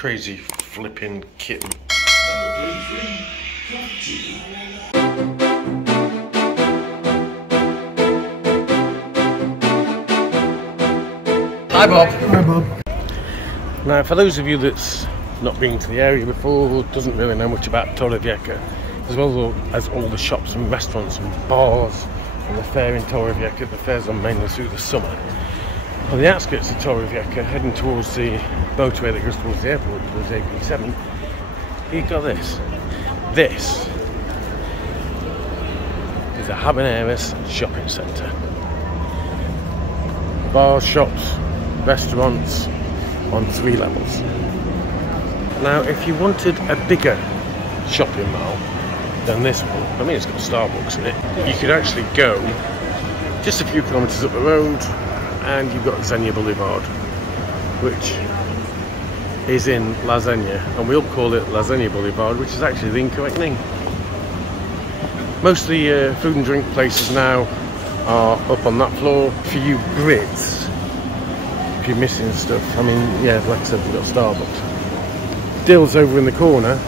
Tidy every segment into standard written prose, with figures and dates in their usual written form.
crazy flipping kitten. Hi Bob. Hi Bob. Now for those of you that's not been to the area before, doesn't really know much about Torrevieja, as well as all the shops and restaurants and bars and the fair in Torrevieja, the fair's on mainly through the summer. On the outskirts of Torrevieja, heading towards the motorway that goes towards the airport, towards AP7, you've got this. This is the Habaneras shopping centre. Bars, shops, restaurants on 3 levels. Now if you wanted a bigger shopping mall than this one, I mean it's got Starbucks in it, you could actually go just a few kilometres up the road and you've got Xenia Boulevard, which is in La Xenia, and we all call it La Xenia Boulevard, which is actually the incorrect name. Most of the food and drink places now are up on that floor. For you Brits, if you're missing stuff, I mean, yeah, like I said, we've got Starbucks. Dill's over in the corner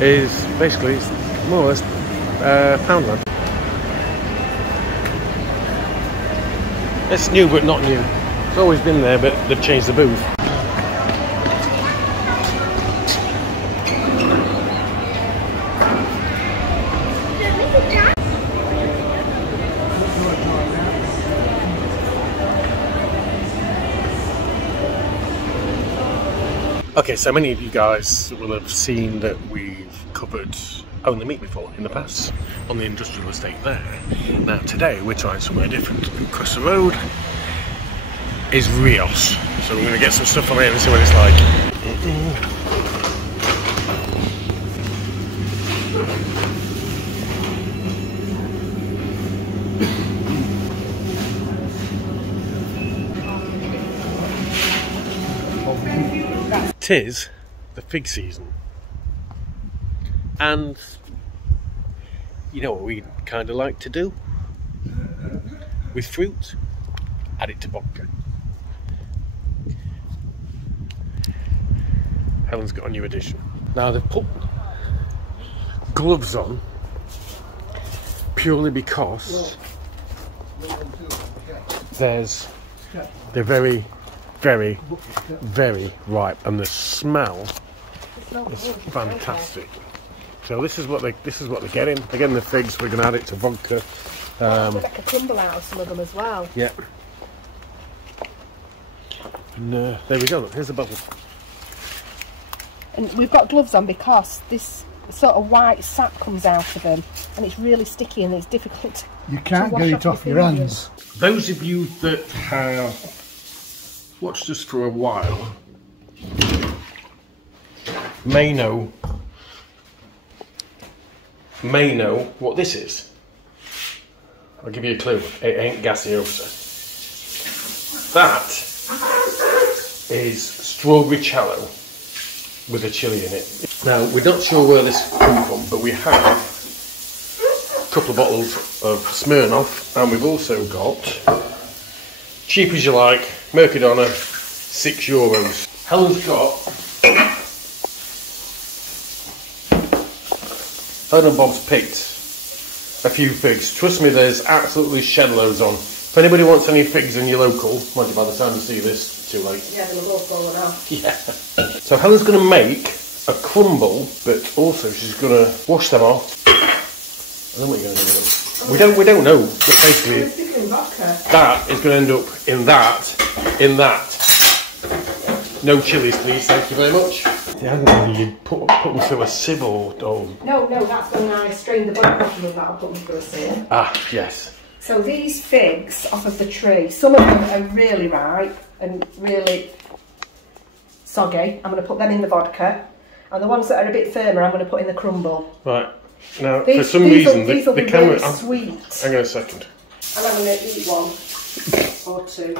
is basically, it's more or less Poundland. It's new but not new. It's always been there, but they've changed the booth. Okay, so many of you guys will have seen that we've covered Own the Meat before in the past on the industrial estate there. Now today we're trying somewhere different. Across the road is Rios, so we're going to get some stuff from here and see what it's like. Tis the fig season, and you know what we kind of like to do with fruit? Add it to vodka. Helen's got a new addition. Now they've put gloves on purely because they're very, very, very ripe, and the smell is fantastic. So this is what they're getting. They're getting the figs. We're going to add it to vodka. We'll make a crumble out of some of them as well. Yeah. And there we go. Look, here's the bubble. And we've got gloves on because this sort of white sap comes out of them, and it's really sticky and it's difficult. You can't get it off your hands. Those of you that have watched us for a while may know what this is. I'll give you a clue. It ain't gaseosa. That is strawberry cello with a chilli in it. Now we're not sure where this comes from, but we have a couple of bottles of Smirnoff, and we've also got, cheap as you like, Mercadona, €6. Helen's got Helen and Bob's picked a few figs. Trust me, there's absolutely shed loads on. If anybody wants any figs in your local, mind you, by the time you see this, it's too late. Yeah, they'll all fallen off. Yeah. So Helen's going to make a crumble, but also she's going to wash them off. And then what are you going to do with them? We don't know, but basically that is going to end up in that. No chilies, please. Thank you very much. Yeah, I'm going to put them through a sieve or... No, that's when I strain the vodka off of them, that'll put them through a sieve. Ah, yes. So these figs off of the tree, some of them are really ripe and really soggy. I'm going to put them in the vodka, and the ones that are a bit firmer I'm going to put in the crumble. Right. Now, for some reason, the camera... Really sweet. Hang on a second. And I'm going to eat one or two,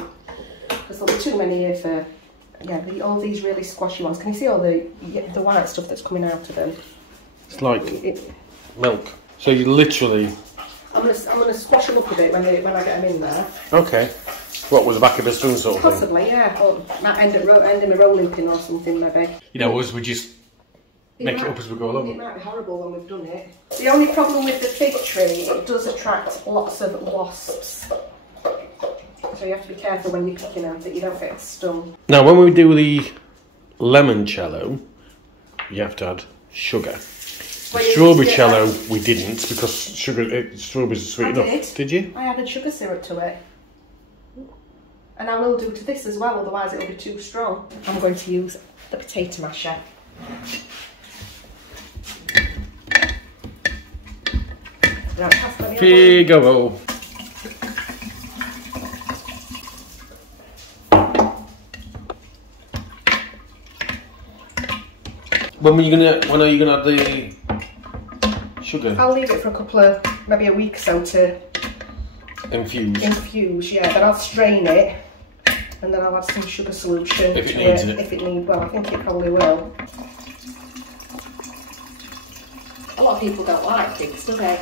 because there'll be too many here for... Yeah, all these really squashy ones. Can you see all the white stuff that's coming out of them? It's like milk. So you literally... I'm gonna squash them up a bit when I get them in there. Okay. What, was the back of a spoon sort of thing? Possibly, yeah. Or might end up a rolling pin or something, maybe. You know, us, we just make it up as we go along. It might be horrible when we've done it. The only problem with the fig tree, it does attract lots of wasps. So you have to be careful when you're cooking them that you don't get stung. Now, when we do the limoncello, you have to add sugar. The strawberry cello we didn't because strawberries are sweet enough. Did you? I added sugar syrup to it. And I will do to this as well, otherwise it'll be too strong. I'm going to use the potato masher. Figaro. When are you gonna add the sugar? I'll leave it for a couple of, maybe a week or so to infuse, yeah. Then I'll strain it, and then I'll add some sugar solution if it needs it. If it needs, well, I think it probably will. A lot of people don't like figs, do they?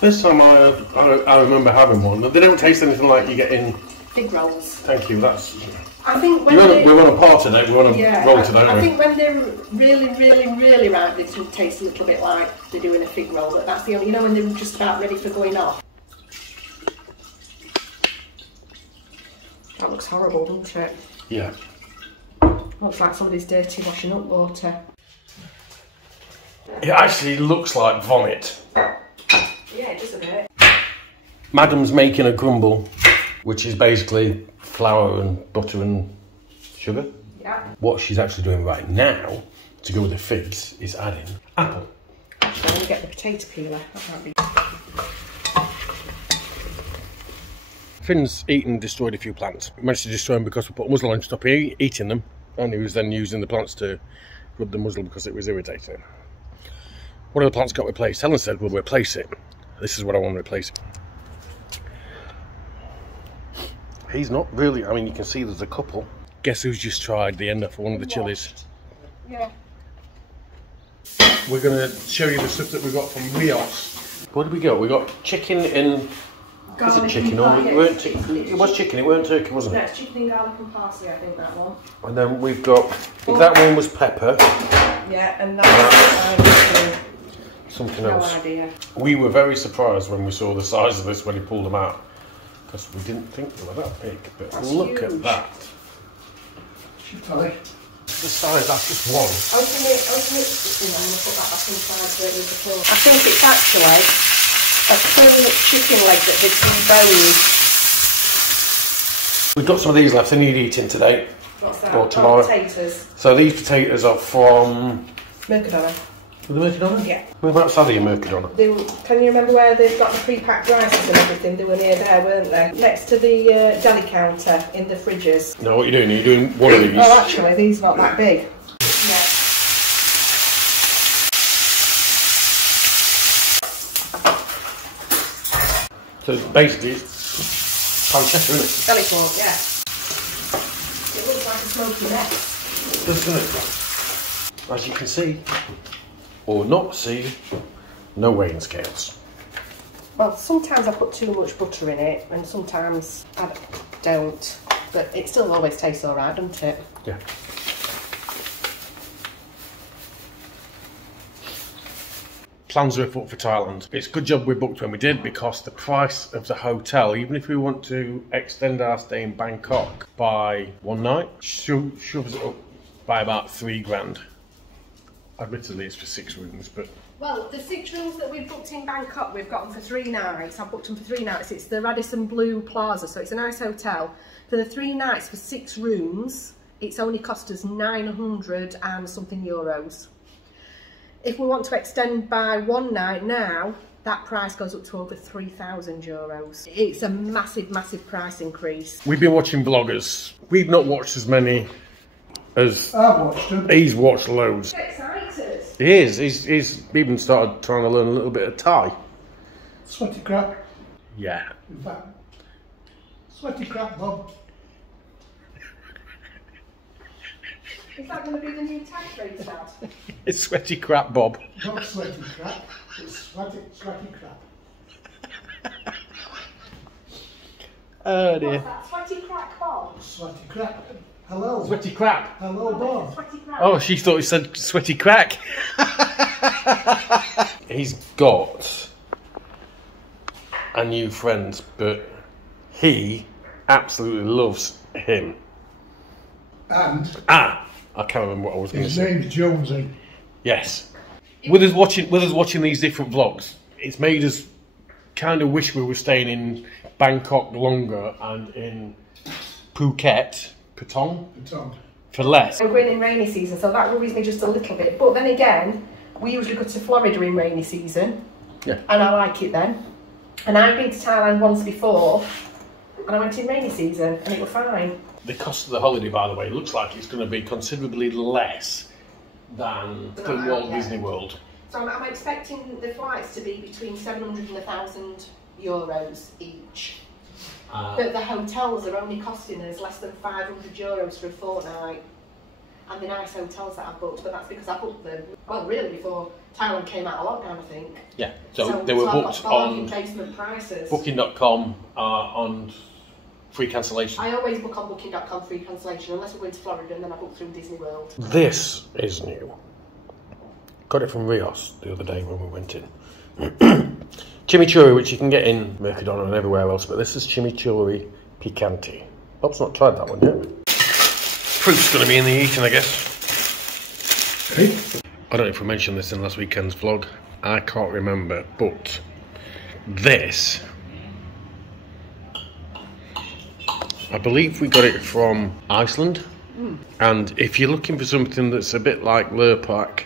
First time I remember having one, they don't taste anything like you get in fig rolls. Thank you. That's. I think when we want a part today. We want to roll today. I think when they're really, really, really ripe, they do taste a little bit like they do in a fig roll. But that's the only, you know, when they're just about ready for going off. That looks horrible, doesn't it? Yeah. Looks like somebody's dirty washing up water. It actually looks like vomit. Yeah, it does a bit. Madam's making a crumble, which is basically flour and butter and sugar. Yeah. What she's actually doing right now to go with the figs is adding apple. Actually, let me get the potato peeler. That might be. Finn's eaten destroyed a few plants. We managed to destroy them because we put a muzzle on to stop eating them, and he was then using the plants to rub the muzzle because it was irritating. One of the plants got replaced. Helen said, we'll replace it. This is what I want to replace it. He's not really, I mean, you can see there's a couple. Guess who's just tried the ender for one of the chilies? Yeah. We're going to show you the stuff that we got from Rios. What did we get? We got chicken in... Is it chicken or it weren't chicken? It was chicken, it weren't turkey, wasn't it? No, it's chicken and garlic and parsley, I think, that one. And then we've got... That one was pepper. Yeah, and that's... something else. No idea. We were very surprised when we saw the size of this when he pulled them out. Because we didn't think they were that big, but that's look huge. at that. The size, that's just one. Open it, I'm going to put that back inside where it was before. I think it's actually a full chicken leg that they've deboned. We've got some of these left, they need eating today. What's that? Or tomorrow. Potatoes. So these potatoes are from... Mercadona. The Mercadona? Yeah. Whereabouts are they in Mercadona? Can you remember where they've got the pre-packed rices and everything? They were near there, weren't they? Next to the deli counter in the fridges. No, what are you doing? Are you doing one of these? Oh, actually, these are not that big. Yeah. So basically, it's pancetta, isn't it? Belly pork, yeah. It looks like a smoky mess. It does, doesn't it? As you can see, or not see, no weighing scales. Well, sometimes I put too much butter in it, and sometimes I don't. But it still always tastes alright, doesn't it? Yeah. Plans are afoot for Thailand. It's a good job we booked when we did because the price of the hotel, even if we want to extend our stay in Bangkok by one night, shoves it up by about $3,000. Admittedly, it's for 6 rooms, but... Well, the 6 rooms that we've booked in Bangkok, we've got them for 3 nights. I've booked them for 3 nights. It's the Radisson Blu Plaza, so it's a nice hotel. For the 3 nights for 6 rooms, it's only cost us 900 and something euros. If we want to extend by 1 night now, that price goes up to over 3,000 euros. It's a massive, massive price increase. We've been watching vloggers. We've not watched as many as... I've watched them. He's watched loads. I'm excited. He is. He's even started trying to learn a little bit of Thai. Sweaty crap. Yeah. In fact, sweaty crap, Bob. Is that going to be the new tag phrase, Dad? It's sweaty crap, Bob. Not sweaty crap, it's sweaty crap. Oh dear. What's that? Sweaty crack Bob? Sweaty crap. Hello. Sweaty crap. Hello, Bob. Sweaty crack. Oh, she thought it said sweaty crack. He's got a new friend, but he absolutely loves him. And I can't remember what I was going to his say. name's Jonesy. Yes. With us watching these different vlogs, it's made us kind of wish we were staying in Bangkok longer and in Phuket, Patong, for less. We're going in rainy season, so that worries me just a little bit. But then again, we usually go to Florida in rainy season. Yeah. And I like it then. And I've been to Thailand once before, and I went in rainy season, and it was fine. The cost of the holiday, by the way, looks like it's going to be considerably less than the Walt Disney World. So I'm expecting the flights to be between 700 and 1,000 euros each. But the hotels are only costing us less than 500 euros for a fortnight. And the nice hotels that I've booked, but that's because I booked them, well, really before Thailand came out of lockdown, I think. Yeah, so they were booked on basement prices. Booking.com on free cancellation. I always book on Booking.com free cancellation, unless we're going to Florida, and then I book through Disney World. This is new. Got it from Rios the other day when we went in. Chimichurri, which you can get in Mercadona and everywhere else, but this is chimichurri picante. Bob's not tried that one yet. Proof's going to be in the eating, I guess. Hey? I don't know if we mentioned this in last weekend's vlog. I can't remember, but this, I believe we got it from Iceland. And if you're looking for something that's a bit like Lurpak,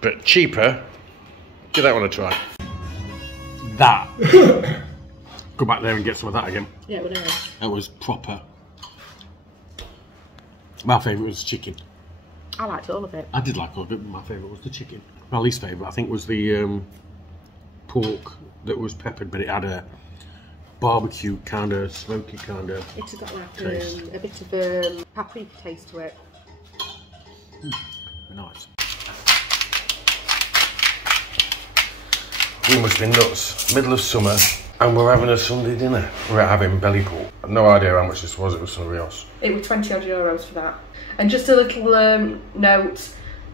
but cheaper, give that one a try. That. Go back there and get some of that again. Yeah, whatever. That was proper. My favourite was chicken. I liked all of it. I did like all of it, but my favourite was the chicken. My least favourite, I think, was the pork that was peppered, but it had a barbecue kind of, smoky kind of It's got like taste. a bit of paprika taste to it. Nice. We must be nuts. Middle of summer, and we're having a Sunday dinner. We're having belly pork. I've no idea how much this was. It was some Rios. It was 20 odd euros for that. And just a little note,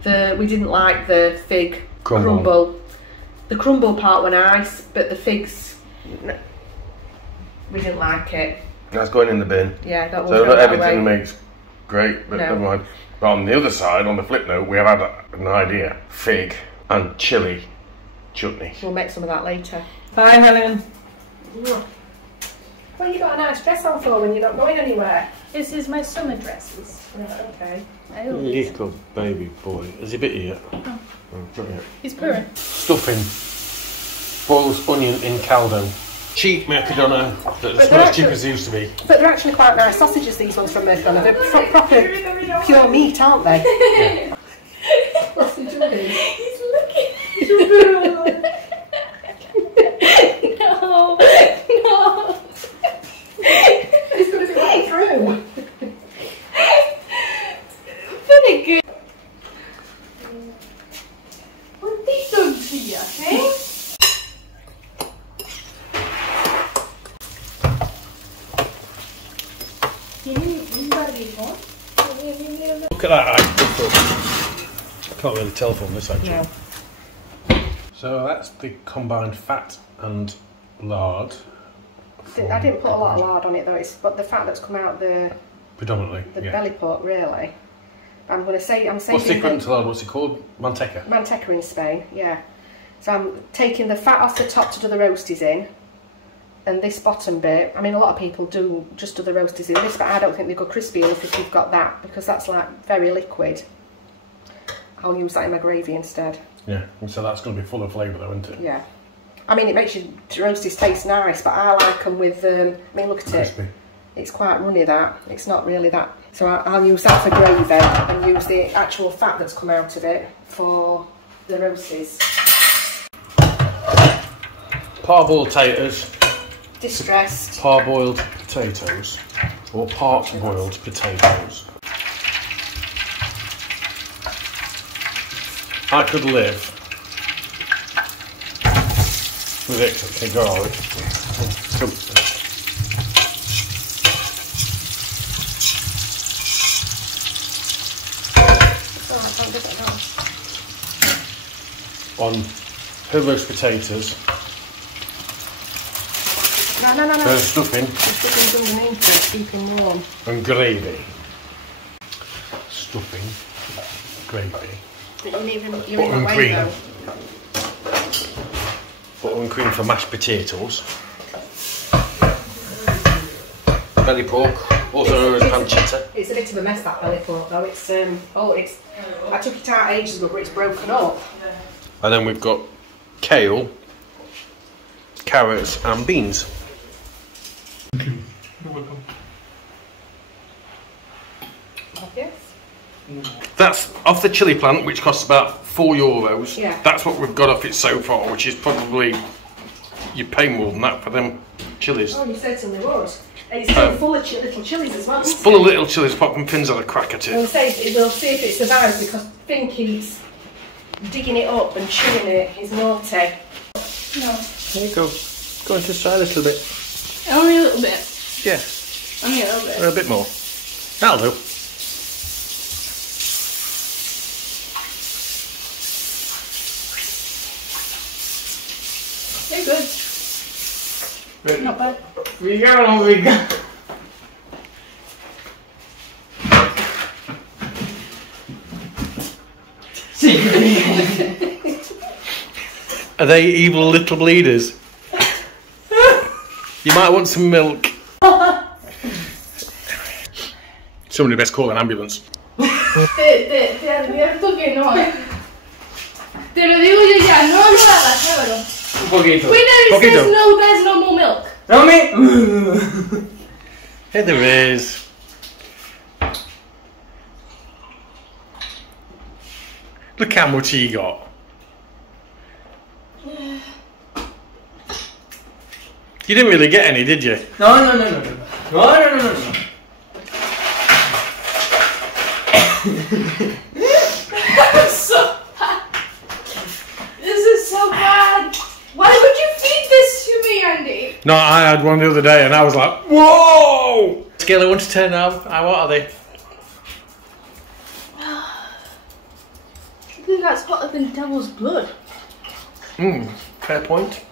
we didn't like the fig crumble. The crumble part were nice, but the figs, we didn't like it. That's going in the bin. Yeah, that was. So not everything makes great, but never mind. But on the other side, on the flip note, we have had an idea. Fig and chilli chutney. We'll make some of that later. Bye, Helen. Well, you got a nice dress on for when you're not going anywhere. This is my summer dresses. Right, okay. I always... Little baby boy. Is he bitten yet? Oh. Not yet. He's purring. Stuffing. Boiled onion in caldo. Cheap Mercadona, that's not as cheap as they used to be. But they're actually quite nice sausages, these ones from Mercadona. They're proper pure meat, aren't they? Yeah. What's he doing? He's looking. No, no. He's going to be right through. Very good. What have they done to you, eh? Look at that. I can't really tell from this actually. No. So that's the combined fat and lard. I didn't put a lot of lard on it though, it's but the fat that's come out the Predominantly, yeah. belly pork really. I'm going to say, I'm saving What's different to lard? What's it called? Manteca. Manteca in Spain, yeah. So I'm taking the fat off the top to do the roasties in, and this bottom bit, I mean a lot of people do just do the roasties in this, but I don't think they go crispy enough if you've got that, because that's like very liquid. I'll use that in my gravy instead. Yeah, and so that's going to be full of flavour though, isn't it? Yeah. I mean, it makes your roasties taste nice, but I like them with, I mean, look at Crispy. it. It's quite runny, that. It's not really that. So I'll use that for gravy and use the actual fat that's come out of it for the roasties. Parboiled taters. Distressed. Parboiled potatoes. Or part-boiled potatoes. I could live with extra garlic. on her roast potatoes. No. Her stuffing. The stuffing's underneath it, keeping warm. And gravy. Stuffing, gravy. But you're in Butter the and way cream. though. Butter and cream for mashed potatoes. Belly pork, also known as pancetta. It's a bit of a mess, that belly pork though. It's I took it out ages ago, but it's broken up. And then we've got kale, carrots and beans. Yes. That's off the chilli plant, which costs about €4. Yeah. That's what we've got off it so far, which is probably, you pay more than that for them chilies. Oh, you certainly would. It's still full of little chilies as well. It's full of little chilies, popping pins on a crack at it. We'll see if it survives, because Finn keeps digging it up and chewing it. He's naughty. No. There you go. Going to try a little bit. Only a little bit. Yeah, Only a little bit. a bit more. That'll do. They're good. Not bad. We go on, we go. Are they evil little bleeders? You might want some milk. Somebody best call an ambulance. Te advierto que no. Te lo digo yo ya, no lo hagas, Álvaro. Un poquito. When there says no, there's no more milk. No me. Here there is. Look how much he got. You didn't really get any, did you? No. So bad. This is so bad. Why would you feed this to me, Andy? No, I had one the other day and I was like, whoa! Scale of 1 to 10 now. What are they? I think that's hotter than devil's blood. Fair point.